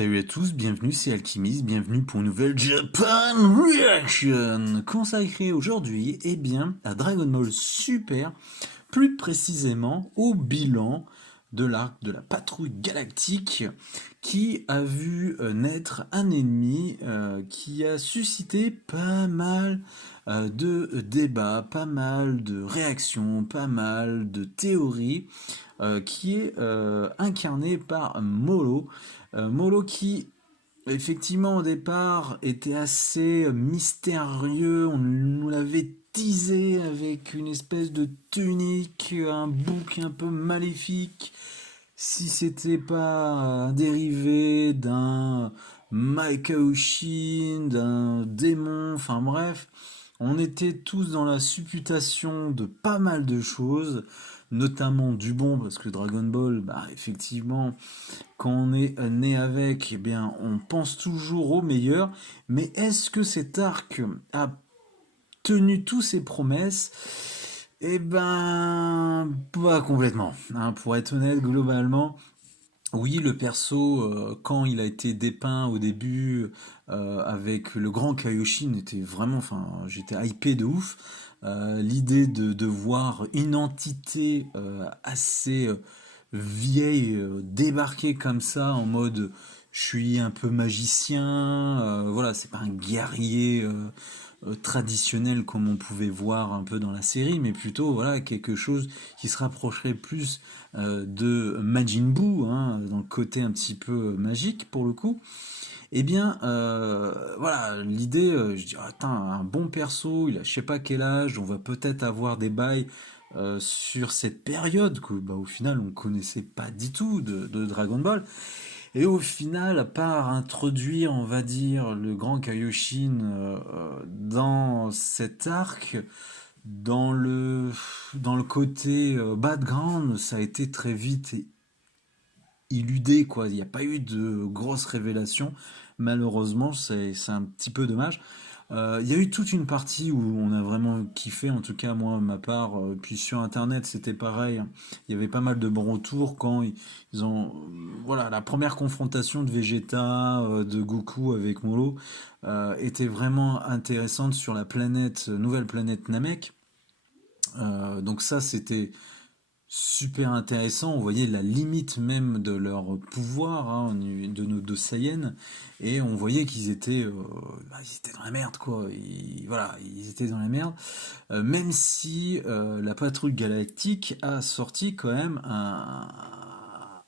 Salut à tous, bienvenue, c'est Alchimiste, bienvenue pour une nouvelle Japan Reaction consacrée aujourd'hui, à Dragon Ball Super, plus précisément au bilan de l'arc de la patrouille galactique qui a vu naître un ennemi qui a suscité pas mal de débats, pas mal de réactions, pas mal de théories, qui est incarné par Molo. Molo qui, effectivement, au départ, était assez mystérieux. On nous l'avait teasé avec une espèce de tunique, un bouc un peu maléfique. Si c'était pas un dérivé d'un Maikaoshin, d'un démon, enfin bref, on était tous dans la supputation de pas mal de choses, notamment du bon, parce que Dragon Ball, bah effectivement, quand on est né avec, eh bien, on pense toujours au meilleur. Mais est-ce que cet arc a tenu tous ses promesses? Eh ben, pas complètement, hein. Pour être honnête, globalement, oui, le perso, quand il a été dépeint au début avec le grand Kaioshin, était vraiment, enfin, j'étais hypé de ouf. L'idée de voir une entité assez vieille débarquer comme ça en mode je suis un peu magicien, voilà, c'est pas un guerrier traditionnel comme on pouvait voir un peu dans la série, mais plutôt voilà quelque chose qui se rapprocherait plus de Majin Buu, hein, dans le côté un petit peu magique pour le coup. Eh bien, voilà, l'idée, je dis, attends, un bon perso, il a je sais pas quel âge, on va peut-être avoir des bails sur cette période que, bah, au final, on connaissait pas du tout de Dragon Ball. Et au final, à part introduire, on va dire, le grand Kaioshin dans cet arc, dans le côté background, ça a été très vite illudé, quoi. Il n'y a pas eu de grosses révélations. Malheureusement, c'est un petit peu dommage. Il y a eu toute une partie où on a vraiment kiffé, en tout cas moi, ma part. Puis sur Internet, c'était pareil. Il y avait pas mal de bons retours quand ils ont, voilà, la première confrontation de Vegeta, de Goku avec Molo, était vraiment intéressante sur la planète, nouvelle planète Namek. Donc ça, c'était super intéressant. On voyait la limite même de leur pouvoir, hein, de nos deux Saiyans, et on voyait qu'ils étaient, bah, ils étaient dans la merde, quoi. Voilà, ils étaient dans la merde. Même si la patrouille galactique a sorti quand même un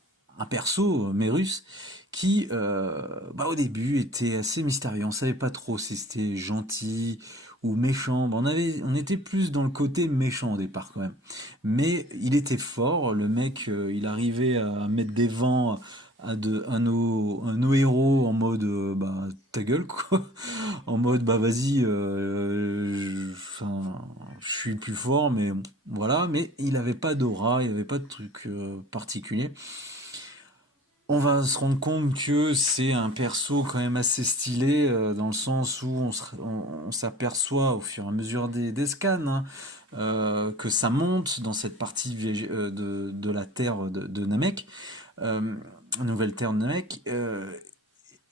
perso, Merus, qui, bah, au début, était assez mystérieux. On savait pas trop si c'était gentil ou méchant. Bah, on était plus dans le côté méchant au départ quand même. Mais il était fort, le mec, il arrivait à mettre des vents à nos héros en mode bah ta gueule quoi, en mode bah vas-y, enfin, je suis plus fort, mais bon, voilà. Mais il avait pas d'aura, il avait pas de truc particulier. On va se rendre compte que c'est un perso quand même assez stylé, dans le sens où on s'aperçoit au fur et à mesure des scans, hein, que ça monte dans cette partie de la terre de Namek, euh, nouvelle terre de Namek,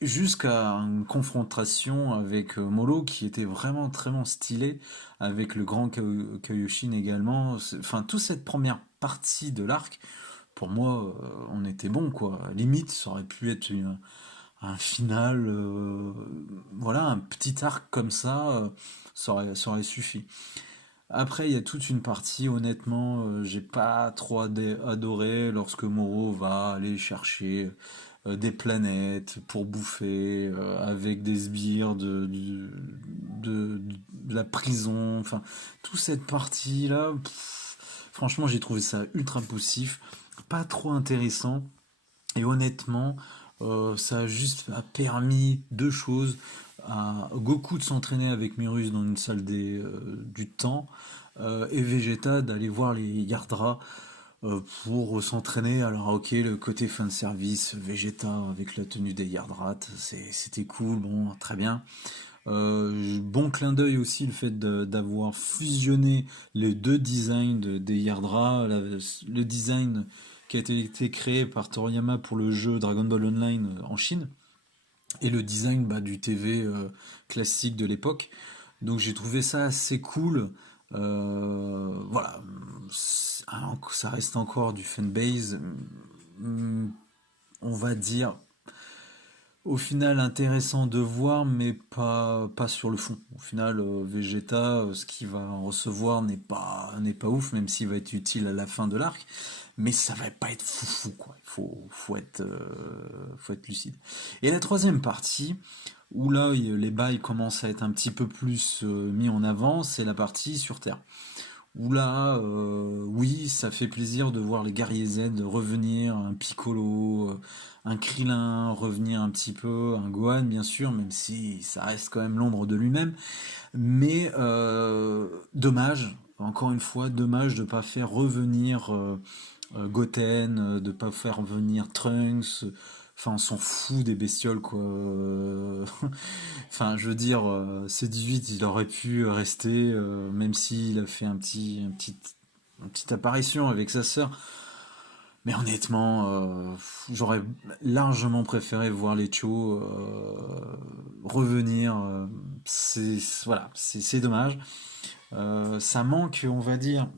jusqu'à une confrontation avec Molo qui était vraiment stylé, avec le grand Kaioshin également. Enfin, toute cette première partie de l'arc, pour moi, on était bon, quoi. Limite, ça aurait pu être un final, voilà, un petit arc comme ça, ça aurait suffi. Après, il y a toute une partie, honnêtement, j'ai pas trop adoré lorsque Moro va aller chercher des planètes pour bouffer, avec des sbires de la prison, enfin, toute cette partie-là, franchement, j'ai trouvé ça ultra poussif, pas trop intéressant. Et honnêtement, ça a juste permis deux choses. À Goku de s'entraîner avec Mirus dans une salle du temps, et Vegeta d'aller voir les Yardra pour s'entraîner. Alors ok, le côté fan service, Vegeta avec la tenue des Yardrat, c'était cool, bon, très bien. Bon clin d'œil aussi le fait d'avoir fusionné les deux designs des Yardra, le design qui a été créé par Toriyama pour le jeu Dragon Ball Online en Chine, et le design du TV classique de l'époque. Donc j'ai trouvé ça assez cool. Voilà, ça reste encore du fanbase, on va dire au final intéressant de voir, mais pas sur le fond. Au final, Vegeta, ce qu'il va recevoir n'est pas ouf, même s'il va être utile à la fin de l'arc. Mais ça va pas être foufou, quoi. Faut être lucide. Et la troisième partie, où là, les bails commencent à être un petit peu plus mis en avant, c'est la partie sur Terre. Où là, oui, ça fait plaisir de voir les guerriers Z revenir, un Piccolo, un Krillin revenir un petit peu, un Gohan bien sûr, même si ça reste quand même l'ombre de lui-même. Mais dommage, encore une fois, dommage de ne pas faire revenir Goten, de pas faire venir Trunks. Enfin, on s'en fout des bestioles, quoi. Enfin, je veux dire, C18, il aurait pu rester, même s'il a fait une petite apparition avec sa sœur. Mais honnêtement, j'aurais largement préféré voir les Cho revenir. Voilà, c'est dommage. Ça manque, on va dire,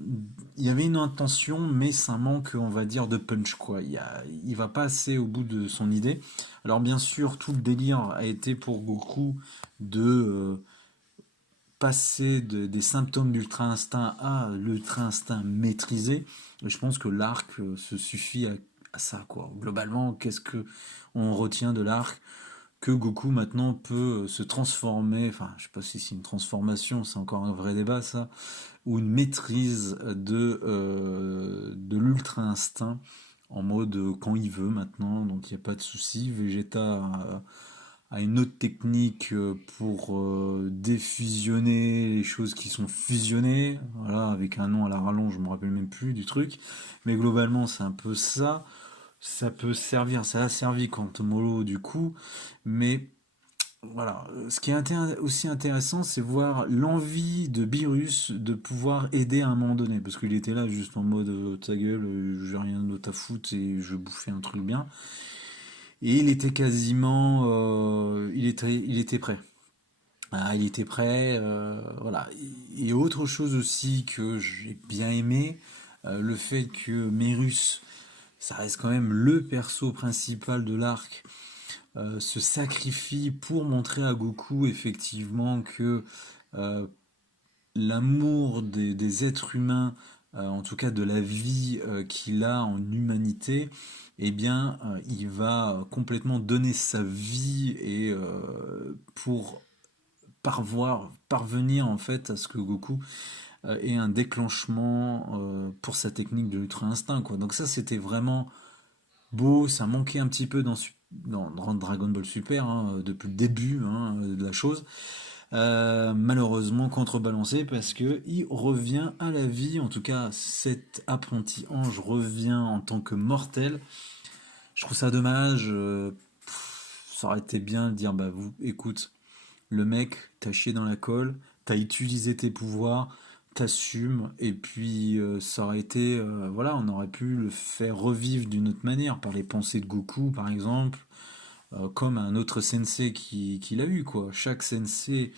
il y avait une intention, mais ça manque, on va dire, de punch, quoi. Il va pas assez au bout de son idée. Alors bien sûr, tout le délire a été pour Goku de passer des symptômes d'ultra instinct à l'ultra instinct maîtrisé. Et je pense que l'arc se suffit à ça, quoi. Globalement, qu'est-ce que on retient de l'arc? Que Goku maintenant peut se transformer, enfin je sais pas si c'est une transformation, c'est encore un vrai débat ça, ou une maîtrise de l'ultra instinct en mode quand il veut maintenant, donc il n'y a pas de souci. Vegeta a une autre technique pour défusionner les choses qui sont fusionnées, voilà, avec un nom à la rallonge, je me rappelle même plus du truc, mais globalement c'est un peu ça. Ça peut servir, ça a servi quand Molo du coup, mais voilà. Ce qui est aussi intéressant, c'est voir l'envie de Beerus de pouvoir aider à un moment donné. Parce qu'il était là juste en mode ta gueule, j'ai rien d'autre à foutre et je bouffais un truc bien. Et il était quasiment. Il était prêt. Ah, il était prêt. Voilà. Et autre chose aussi que j'ai bien aimé, le fait que Merus, ça reste quand même le perso principal de l'arc, se sacrifie pour montrer à Goku effectivement que euh, l'amour des êtres humains, en tout cas de la vie qu'il a en humanité, eh bien, il va complètement donner sa vie et pour parvenir en fait à ce que Goku ait un déclenchement pour sa technique de l'ultra instinct, quoi. Donc ça, c'était vraiment beau, ça manquait un petit peu dans Dragon Ball Super, hein, depuis le début, hein, de la chose. Malheureusement contrebalancé parce que il revient à la vie, en tout cas cet apprenti ange revient en tant que mortel. Je trouve ça dommage. Ça aurait été bien de dire bah vous écoute, le mec t'as chié dans la colle, t'as utilisé tes pouvoirs, t'assumes et puis ça aurait été voilà, on aurait pu le faire revivre d'une autre manière par les pensées de Goku par exemple, comme un autre sensei qui l'a eu quoi. Chaque sensei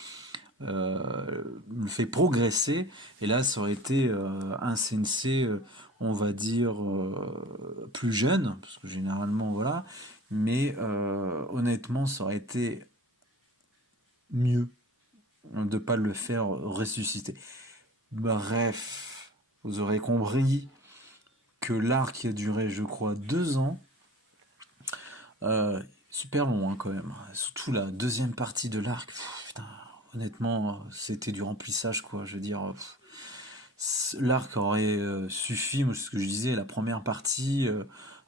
le fait progresser. Et là, ça aurait été un sensei, on va dire, plus jeune, parce que généralement, voilà. Mais honnêtement, ça aurait été mieux de ne pas le faire ressusciter. Bref, vous aurez compris que l'arc a duré, je crois, 2 ans. Super long hein, quand même. Surtout la deuxième partie de l'arc. Putain, honnêtement, c'était du remplissage quoi. Je veux dire, l'arc aurait suffi, moi, c'est ce que je disais, la première partie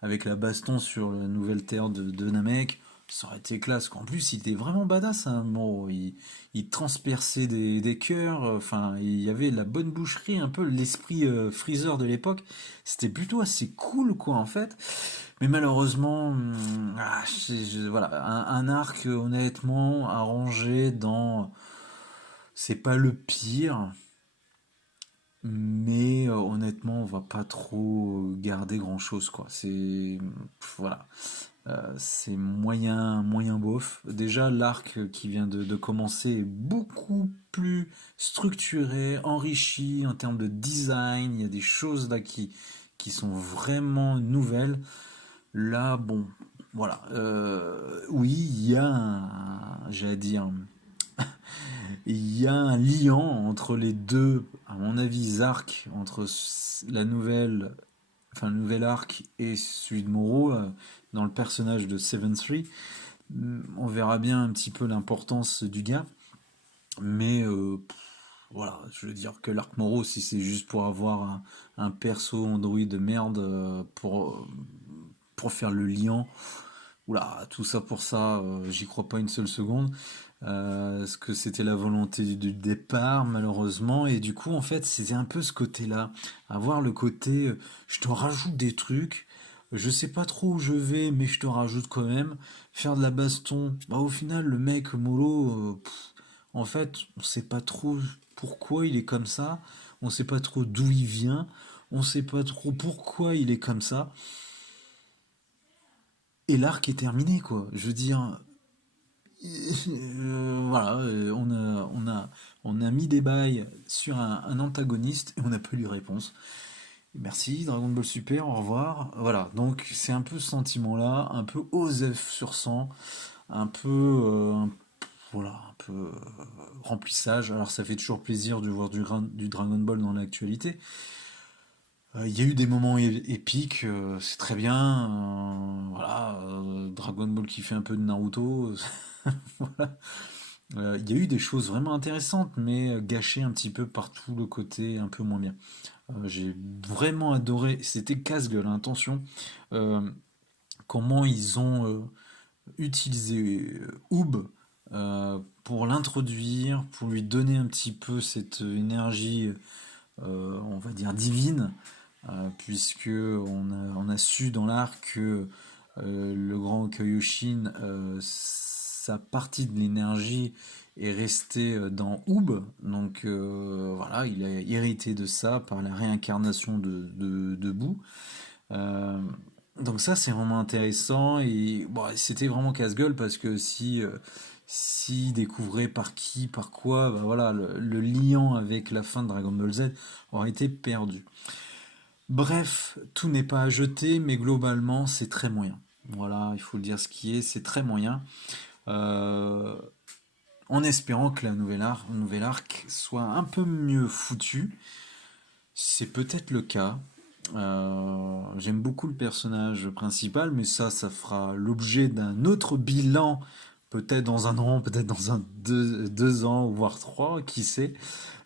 avec la baston sur la nouvelle terre de Namek, ça aurait été classe. En plus, il était vraiment badass, hein, Moro. Il transperçait des cœurs, enfin, il y avait la bonne boucherie, un peu l'esprit Freezer de l'époque. C'était plutôt assez cool, quoi, en fait. Mais malheureusement, voilà, un arc honnêtement arrangé dans. C'est pas le pire, mais honnêtement, on va pas trop garder grand-chose, quoi. Voilà. c'est moyen bof. Déjà, l'arc qui vient de commencer est beaucoup plus structuré, enrichi en termes de design. Il y a des choses là qui sont vraiment nouvelles. Là, bon, voilà. Oui, il y a j'allais dire, il y a un lien entre les deux, à mon avis, arcs, entre la nouvelle, enfin le nouvel arc et celui de Moreau, dans le personnage de Seven Three. On verra bien un petit peu l'importance du gars, mais voilà, je veux dire que l'arc Moreau, si c'est juste pour avoir un perso Android de merde pour faire le lien, oula, tout ça pour ça, j'y crois pas une seule seconde. Est-ce que c'était la volonté du départ, malheureusement, et du coup, en fait, c'était un peu ce côté-là, avoir le côté, je te rajoute des trucs, je sais pas trop où je vais, mais je te rajoute quand même, faire de la baston, bah au final, le mec mollo, en fait, on sait pas trop pourquoi il est comme ça, on sait pas trop d'où il vient, on sait pas trop pourquoi il est comme ça, et l'arc est terminé, quoi. Je veux dire, voilà, on a mis des bails sur un antagoniste et on n'a pas eu de réponse. Merci, Dragon Ball Super, au revoir. Voilà, donc c'est un peu ce sentiment-là, un peu OSEF sur 100, un peu, voilà, un peu remplissage. Alors ça fait toujours plaisir de voir du Dragon Ball dans l'actualité. Il y a eu des moments épiques, c'est très bien. Voilà, Dragon Ball qui fait un peu de Naruto. Voilà. Il y a eu des choses vraiment intéressantes, mais gâchées un petit peu par tout le côté un peu moins bien. J'ai vraiment adoré, c'était casse-gueule, hein, attention, euh, comment ils ont utilisé Oob pour l'introduire, pour lui donner un petit peu cette énergie, on va dire divine, puisque on a su dans l'arc que le grand Kaioshin, sa partie de l'énergie est restée dans Oob, donc voilà, il a hérité de ça par la réincarnation de Boo. Euh, donc ça c'est vraiment intéressant et bon, c'était vraiment casse-gueule parce que si découvrait par qui, par quoi, bah voilà, le lien avec la fin de Dragon Ball Z aurait été perdu. Bref, tout n'est pas à jeter, mais globalement, c'est très moyen. Voilà, il faut le dire ce qui est, c'est très moyen. Euh, en espérant que la nouvelle arc soit un peu mieux foutu. C'est peut-être le cas. J'aime beaucoup le personnage principal, mais ça fera l'objet d'un autre bilan, peut-être dans un an, peut-être dans deux ans, voire trois, qui sait.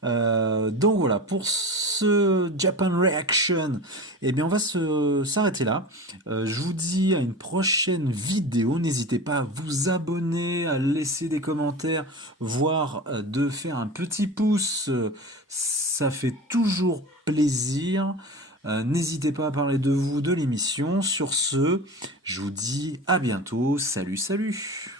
Donc voilà, pour ce Japan Reaction, eh bien on va s'arrêter là. Je vous dis à une prochaine vidéo. N'hésitez pas à vous abonner, à laisser des commentaires, voire de faire un petit pouce. Ça fait toujours plaisir. N'hésitez pas à parler de vous, de l'émission. Sur ce, je vous dis à bientôt. Salut, salut!